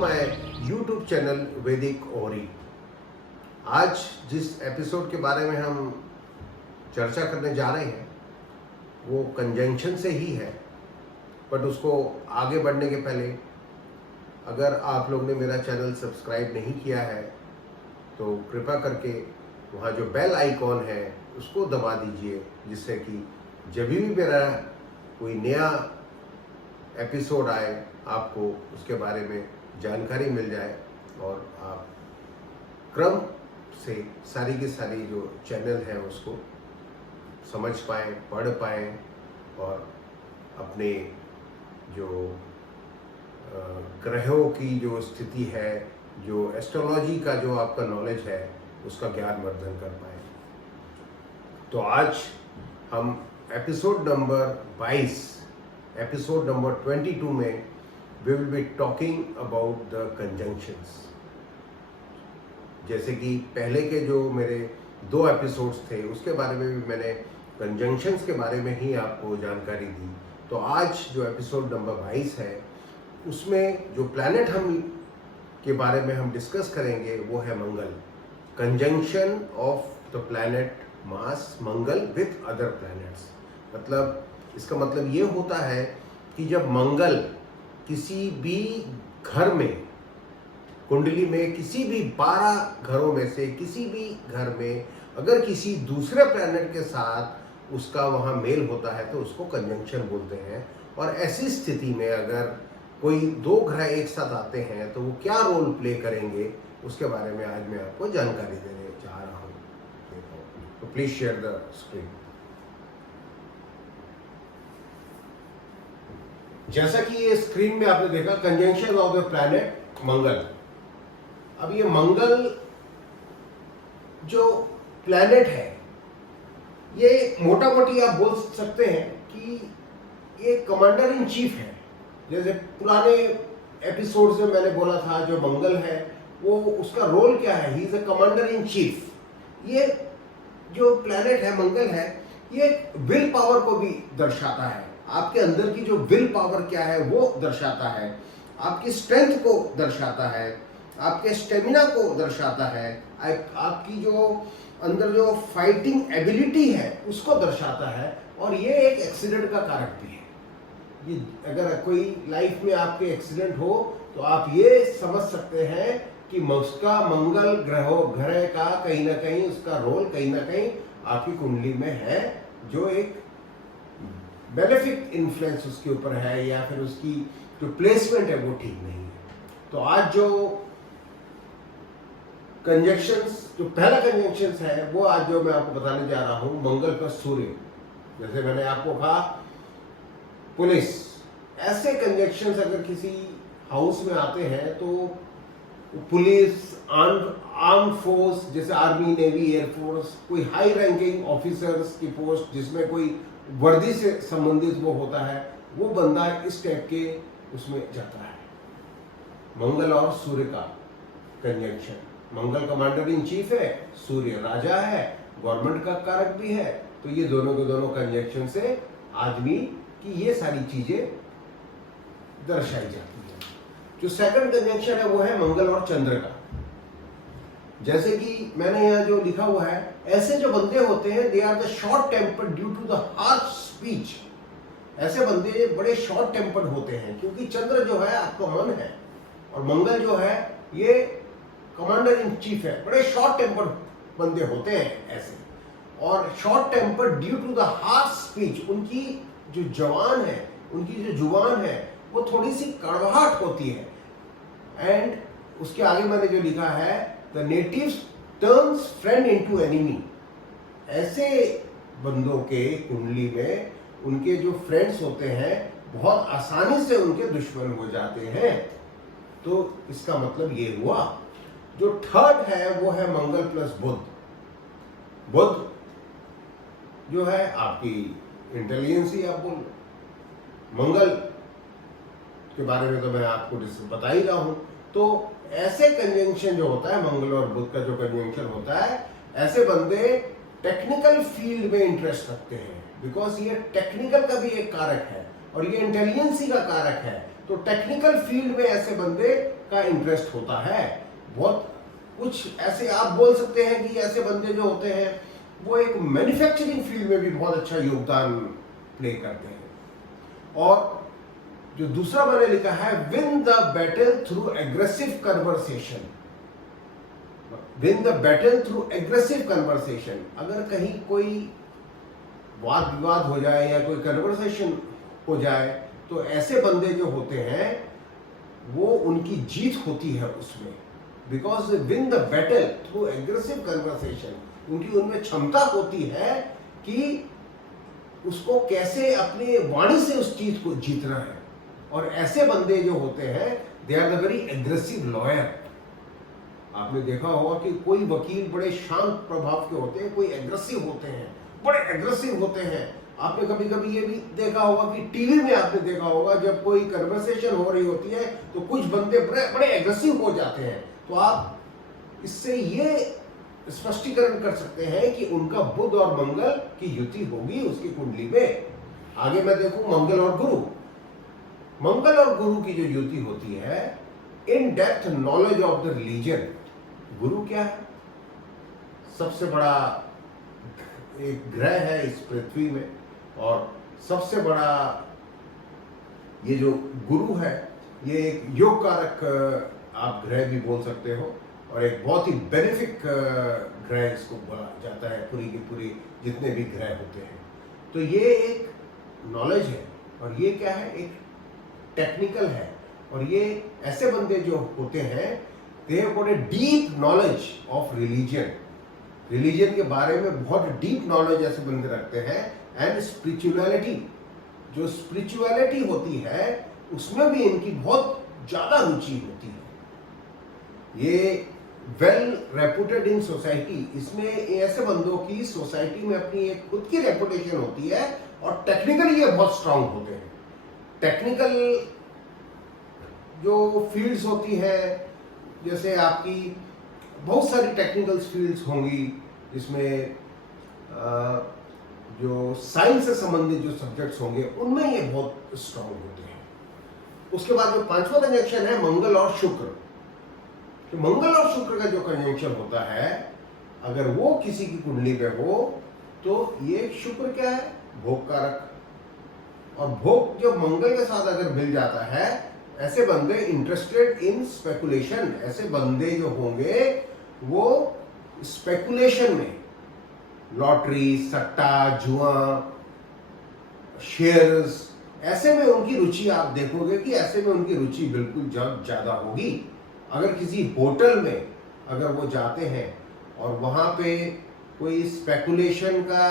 My YouTube channel वैदिक ओरी। आज जिस एपिसोड के बारे में हम चर्चा करने जा रहे हैं वो कंजंक्शन से ही है, बट उसको आगे बढ़ने के पहले अगर आप लोग ने मेरा चैनल सब्सक्राइब नहीं किया है तो कृपया करके वहाँ जो बेल आइकॉन है उसको दबा दीजिए, जिससे कि जब भी मेरा कोई नया एपिसोड आए आपको उसके बारे में जानकारी मिल जाए और आप क्रम से सारी की सारी जो चैनल है उसको समझ पाएँ, पढ़ पाएँ और अपने जो ग्रहों की जो स्थिति है, जो एस्ट्रोलॉजी का जो आपका नॉलेज है उसका ज्ञान वर्धन कर पाए। तो आज हम एपिसोड नंबर 22, एपिसोड नंबर 22 में we will be talking about the conjunctions. जैसे कि पहले के जो मेरे 2 एपिसोड्स थे उसके बारे में भी मैंने कंजंक्शंस के बारे में ही आपको जानकारी दी। तो आज जो एपिसोड नंबर 22 है उसमें जो प्लैनेट हम के बारे में हम डिस्कस करेंगे वो है Mangal. Conjunction of the planet Mars Mangal with other planets. मतलब इसका मतलब ये होता है कि जब मंगल किसी भी घर में, कुंडली में किसी भी 12 घरों में से किसी भी घर में अगर किसी दूसरे प्लैनेट के साथ उसका वहाँ मेल होता है तो उसको कंजंक्शन बोलते हैं। और ऐसी स्थिति में अगर कोई 2 ग्रह एक साथ आते हैं तो वो क्या रोल प्ले करेंगे उसके बारे में आज मैं आपको जानकारी देने जा रहा हूँ। तो प्लीज शेयर द स्क्रीन। जैसा कि ये स्क्रीन में आपने देखा कंजंक्शन ऑफ द प्लैनेट मंगल। अब ये मंगल जो प्लैनेट है ये मोटा मोटी आप बोल सकते हैं कि ये कमांडर इन चीफ है। जैसे पुराने एपिसोड्स में मैंने बोला था जो मंगल है वो उसका रोल क्या है, he is a commander in chief. ये जो प्लैनेट है मंगल है ये विल पावर को भी दर्शाता है। आपके अंदर की जो विल पावर क्या है वो दर्शाता है, आपकी स्ट्रेंथ को दर्शाता है, आपके स्टेमिना को दर्शाता है, आपकी जो अंदर जो फाइटिंग एबिलिटी है उसको दर्शाता है। और ये एक एक्सीडेंट का कारक भी है। ये अगर कोई लाइफ में आपके एक्सीडेंट हो तो आप ये समझ सकते हैं कि उसका मंगल ग्रह का कहीं ना कहीं उसका रोल कहीं ना कहीं आपकी कुंडली में है, जो एक बेनिफिक इन्फ्लुएंस उसके ऊपर है या फिर उसकी जो प्लेसमेंट है वो ठीक नहीं है। तो आज जो कंजंक्शंस, जो पहला कंजंक्शंस है वो आज जो मैं आपको बताने जा रहा हूं मंगल पर सूर्य। जैसे मैंने आपको कहा पुलिस, ऐसे कंजंक्शंस अगर किसी हाउस में आते हैं तो पुलिस, आर्म्ड फोर्स जैसे आर्मी, नेवी, एयरफोर्स, कोई हाई रैंकिंग ऑफिसर्स की पोस्ट जिसमें कोई वर्दी से संबंधित वो होता है, वो बंदा इस टाइप के उसमें जाता है। मंगल और सूर्य का conjunction, Mangal commander in chief है, सूर्य राजा है, गवर्नमेंट का कारक भी है। तो ये दोनों के दोनों कंजंक्शन से आदमी की ये सारी चीजें दर्शाई जाती है। जो सेकंड कंजंक्शन है वो है मंगल और चंद्र का। जैसे कि मैंने यहाँ जो लिखा हुआ है, ऐसे जो बंदे होते हैं they are the short tempered due to the harsh speech. ऐसे बंदे बड़े शॉर्ट टेम्पर्ड होते हैं क्योंकि चंद्र जो है आपका मन है और मंगल जो है ये कमांडर इन चीफ है। बड़े शॉर्ट टेम्पर्ड बंदे होते हैं ऐसे, और short tempered due to the harsh speech. उनकी जो जवान है, उनकी जो जुबान है वो थोड़ी सी कड़वाहट होती है। एंड उसके आगे मैंने जो लिखा है the natives turns friend into enemy. ऐसे बंदों के कुंडली में उनके जो फ्रेंड्स होते हैं बहुत आसानी से उनके दुश्मन हो जाते हैं। तो इसका मतलब ये हुआ। जो थर्ड है वो है मंगल प्लस बुध। बुध जो है आपकी इंटेलिजेंस ही आप बोल, मंगल के बारे में तो मैं आपको बता ही रहा हूं। तो ऐसे कंजंक्शन जो होता है मंगल और बुध का जो कंजंक्शन होता है, ऐसे बंदे टेक्निकल फील्ड में इंटरेस्ट रखते हैं बिकॉज ये टेक्निकल का भी एक कारक है और ये इंटेलिजेंसी का कारक है। तो टेक्निकल फील्ड में ऐसे बंदे का इंटरेस्ट होता है। बहुत कुछ ऐसे आप बोल सकते हैं कि ऐसे बंदे जो होते हैं वो एक मैन्युफैक्चरिंग फील्ड में भी बहुत अच्छा योगदान प्ले करते हैं। और जो दूसरा मैंने लिखा है, win the battle through aggressive conversation. Win the battle through aggressive conversation. अगर कहीं कोई वाद विवाद हो जाए या कोई कन्वर्सेशन हो जाए तो ऐसे बंदे जो होते हैं वो उनकी जीत होती है उसमें, because win the battle through aggressive conversation. उनकी उनमें क्षमता होती है कि उसको कैसे अपने वाणी से उस चीज को जीतना है। और ऐसे बंदे जो होते हैं they are the very aggressive lawyer. आपने देखा होगा कि कोई वकील बड़े शांत प्रभाव के होते हैं, कोई एग्रेसिव होते हैं, बड़े एग्रेसिव होते हैं। आपने कभी कभी ये भी देखा होगा कि टीवी में आपने देखा होगा जब कोई कन्वर्सेशन हो रही होती है तो कुछ बंदे बड़े बड़े एग्रेसिव हो जाते हैं। तो आप इससे ये स्पष्टीकरण कर सकते हैं कि उनका बुध और मंगल की युति होगी उसकी कुंडली में। आगे मैं देखूं मंगल और गुरु। मंगल और गुरु की जो युति होती है, in depth knowledge of the religion. गुरु क्या है? सबसे बड़ा एक ग्रह है इस पृथ्वी में, और सबसे बड़ा ये जो गुरु है ये एक योग कारक आप ग्रह भी बोल सकते हो, और एक बहुत ही बेनिफिक ग्रह इसको बोला जाता है पूरी की पूरी जितने भी ग्रह होते हैं। तो ये एक नॉलेज है, और ये क्या है, एक टेक्निकल है। और ये ऐसे बंदे जो होते हैं they have got a deep knowledge of religion. Religion के बारे में बहुत डीप नॉलेज ऐसे बंदे रखते हैं। एंड स्पिरिचुअलिटी, जो स्पिरिचुअलिटी होती है उसमें भी इनकी बहुत ज्यादा रुचि होती है। ये वेल रेपुटेड इन सोसाइटी। इसमें ऐसे बंदों की सोसाइटी में अपनी एक खुद की रेपुटेशन होती है, और टेक्निकली ये बहुत स्ट्रांग होते हैं। टेक्निकल जो फील्ड्स होती है, जैसे आपकी बहुत सारी टेक्निकल फील्ड्स होंगी जिसमें जो साइंस से संबंधित जो सब्जेक्ट्स होंगे उनमें ये बहुत स्ट्रांग होते हैं। उसके बाद जो पांचवा कंजंक्शन है मंगल और शुक्र। तो मंगल और शुक्र का जो कंजंक्शन होता है अगर वो किसी की कुंडली में हो तो ये शुक्र क्या है, भोग कारक। और भोग जब मंगल के साथ अगर मिल जाता है, ऐसे बंदे इंटरेस्टेड इन स्पेकुलेशन। ऐसे बंदे जो होंगे वो स्पेकुलेशन में, लॉटरी, सट्टा, जुआ, शेयर्स, ऐसे में उनकी रुचि आप देखोगे कि ऐसे में उनकी रुचि बिल्कुल ज्यादा होगी। अगर किसी होटल में अगर वो जाते हैं और वहां पे कोई स्पेकुलेशन का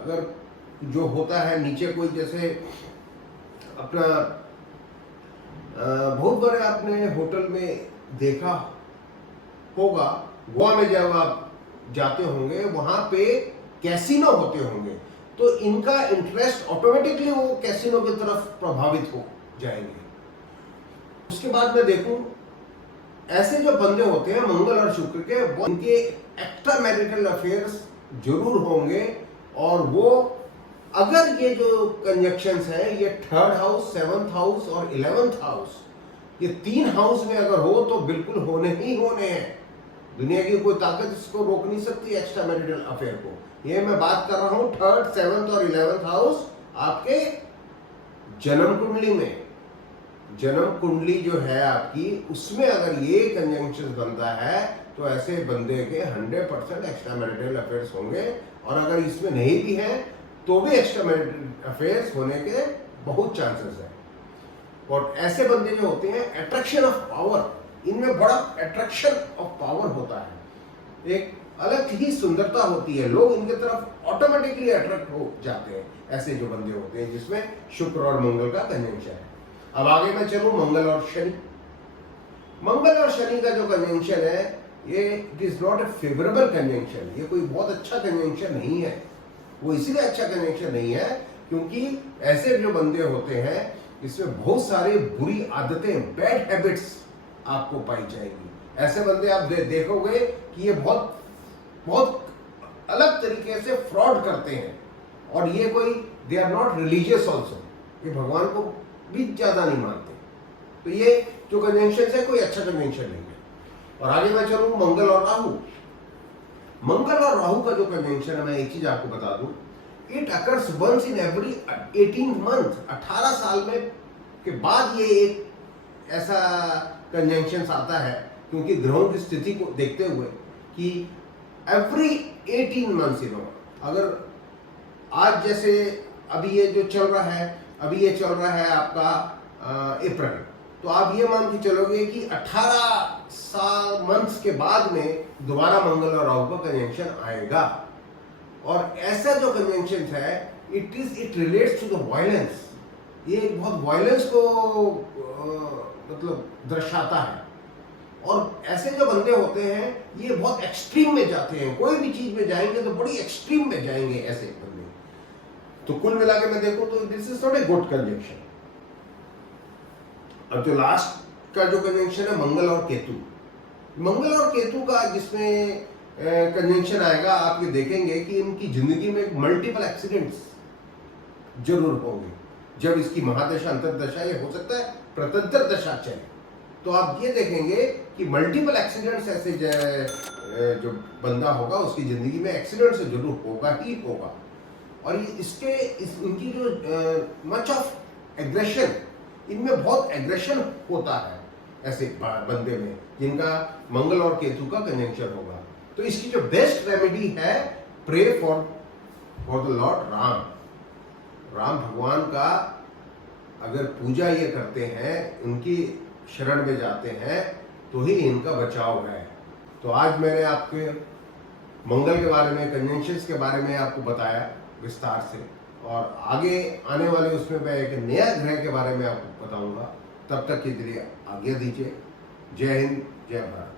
अगर जो होता है नीचे कोई जैसे अपना बहुत बड़े आपने होटल में देखा होगा, गोवा में जब आप जाते होंगे वहां पे कैसीनो होते होंगे, तो इनका इंटरेस्ट ऑटोमेटिकली वो कैसीनो की तरफ प्रभावित हो जाएंगे। उसके बाद मैं देखूं ऐसे जो बंदे होते हैं मंगल और शुक्र के, वो इनके एक्स्ट्रा मैरिटल अफेयर्स जरूर होंगे। और वो अगर ये जो कंजक्शंस है ये 3rd हाउस, 7th हाउस और 11th हाउस, ये 3 हाउस में अगर हो तो बिल्कुल होने ही होने हैं। दुनिया की कोई ताकत इसको रोक नहीं सकती एक्स्ट्रा मैरिटल अफेयर को। ये मैं बात कर रहा हूं 3rd, 7th और 11th हाउस आपके जन्म कुंडली में। जन्म कुंडली जो है आपकी उसमें अगर ये कंजंक्शन बनता है तो ऐसे बंदे के 100% एक्स्ट्रा मैरिटल अफेयर्स होंगे। और अगर इसमें नहीं भी है तो भी एक्स्ट्रा मैरिटल अफेयर्स होने के बहुत चांसेस है। और ऐसे बंदे जो होते हैं अट्रैक्शन ऑफ पावर, इनमें बड़ा अट्रैक्शन ऑफ पावर होता है, एक अलग ही सुंदरता होती है, लोग इनके तरफ ऑटोमेटिकली अट्रैक्ट हो जाते हैं। ऐसे जो बंदे होते हैं जिसमें शुक्र और मंगल का कंजंक्शन है। अब आगे मैं चलूं मंगल और शनि। मंगल और शनि का जो कंजंक्शन है ये it is not a favourable conjunction. ये कोई बहुत अच्छा कंजंक्शन नहीं है। वो इसलिए अच्छा कंजंक्शन नहीं है क्योंकि ऐसे जो बंदे होते हैं इसमें बहुत सारी बुरी आदतें, बैड हैबिट्स आपको पाई जाएगी। ऐसे बंदे आप देखोगे कि ये बहुत बहुत अलग तरीके से फ्रॉड करते हैं। और ये कोई they are not religious also, ये भगवान को भी ज्यादा नहीं मानते। तो ये जो कंजंक्शन है कोई अच्छा कंजंक्शन नहीं है। और आगे मैं चलूँ मंगल और राहु। मंगल और राहु का जो कंजंक्शन है, मैं एक चीज आपको बता दूं, it occurs once in every 18 month, 18 साल में के बाद ये एक ऐसा कंजंक्शन आता है, क्योंकि ग्रहों की स्थिति को देखते हुए कि एवरी 18 मंथ्स अगर आज जैसे अभी ये जो चल रहा है, अभी ये चल रहा है आपका अप्रैल, तो आप ये मान के चलोगे कि 18 मंथ्स के बाद में दोबारा मंगल और राहु का कंजंक्शन आएगा। और ऐसा जो कंजंक्शन है, it relates to the violence, ये बहुत वायलेंस को मतलब दर्शाता है। और ऐसे जो बंदे होते हैं ये बहुत एक्सट्रीम में जाते हैं, कोई भी चीज में जाएंगे तो बड़ी एक्सट्रीम में जाएंगे ऐसे बंदे। तो कुल मिला के मैं देखूं तो this is not a good conjunction. अब जो लास्ट का जो कंजंक्शन है मंगल और केतु, मंगल और केतु का जिसमें कंजंक्शन आएगा, आप ये देखेंगे कि इनकी जिंदगी में मल्टीपल एक्सीडेंट्स जरूर होंगे। जब इसकी महादशा अंतरदशा, ये हो सकता है प्रत्यंतर दशा चले, तो आप ये देखेंगे कि मल्टीपल एक्सीडेंट्स ऐसे जो बंदा होगा उसकी जिंदगी में एक्सीडेंट से जरूर होगा ही होगा। और इनकी जो मच ऑफ एग्रेशन, इनमें बहुत एग्रेशन होता है ऐसे बंदे में जिनका मंगल और केतु का कंजंक्शन होगा। तो इसकी जो बेस्ट रेमेडी है, pray for the lord Ram. Ram भगवान का अगर पूजा ये करते हैं, उनकी शरण में जाते हैं, तो ही इनका बचाव है। तो आज मैंने आपके मंगल के बारे में, कंजंक्शंस के बारे में आपको बताया विस्तार से, और आगे आने वाले उसमें मैं एक नया ग्रह के बारे में आपको बताऊंगा। तब तक के लिए आज्ञा दीजिए। जय हिंद, जय भारत।